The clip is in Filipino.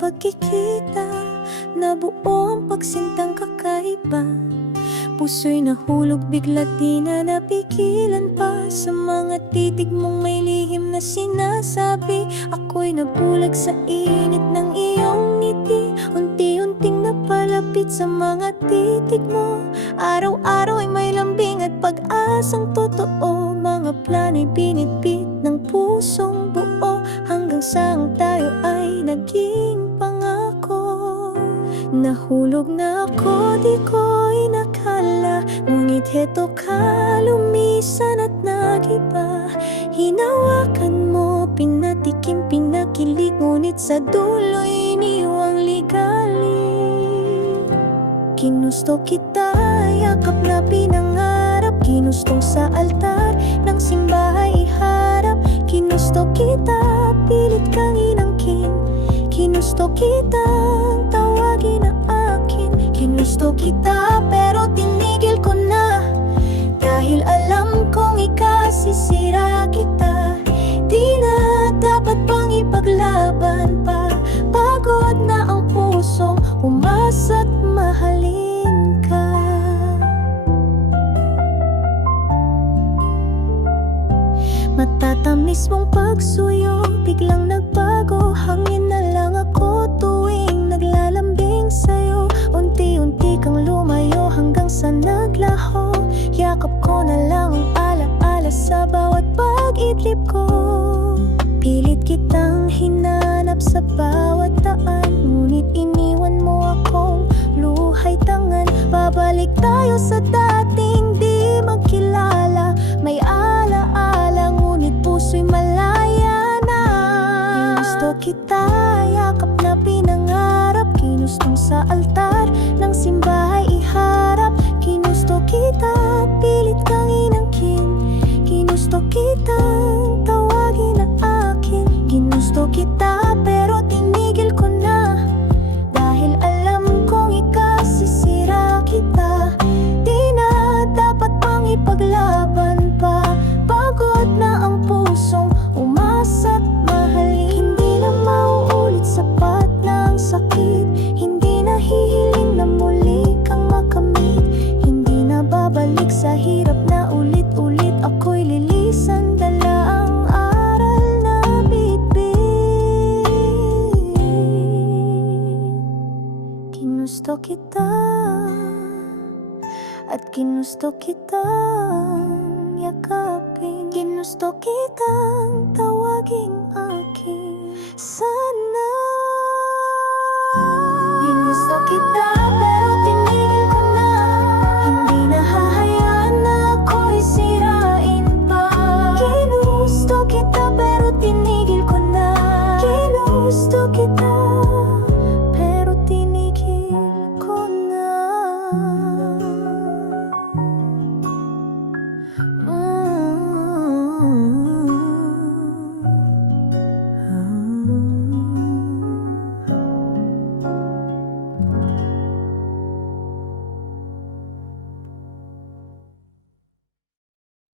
nakikita Na buo ang pagsintang kakaiba. Puso'y nahulog bigla di na napigilan pa. Sa mga titig mong may lihim na sinasabi Ako'y nabulag sa init ng iyong ngiti. Unti-unting napalapit sa mga titig mo. Araw-araw ay may lambing at pag-asang totoo. Mga plano'y binitbit ng pusong buo. Hanggang sa ang tayo ay naging Nahulog na ako, di ko inakala Ngunit heto ka, lumisan at nagiba. Hinawakan mo, pinatikim, pinakilig. Ngunit sa dulo'y iniwang ligalig Kinusto kita, yakap na pinangarap. Kinustong sa altar ng simbahay iharap Kinusto kita, pilit kang inangkin. Kinusto kita, kita, pero tinigil ko na. Dahil alam kong ikasisira kita. Di na dapat pang ipaglaban pa? Pagod na ang pusong umasa't mahalin ka. Matatamis mong pagsuyo Biglang nagbago Yakap ko na lang ang alaala sa bawat pag-idlip ko. Pilit kitang hinanap sa bawat daan Ngunit iniwan mo akong luhay tangan. Babalik tayo sa dating di magkilala. May alaala ngunit puso'y malaya na. Ginusto kita, yakap na pinangarap. Kinustong sa altar ng simbahay kita At ginusto kitang yakapin. Ginusto kitang tawaging akin. Sana. Ginusto kita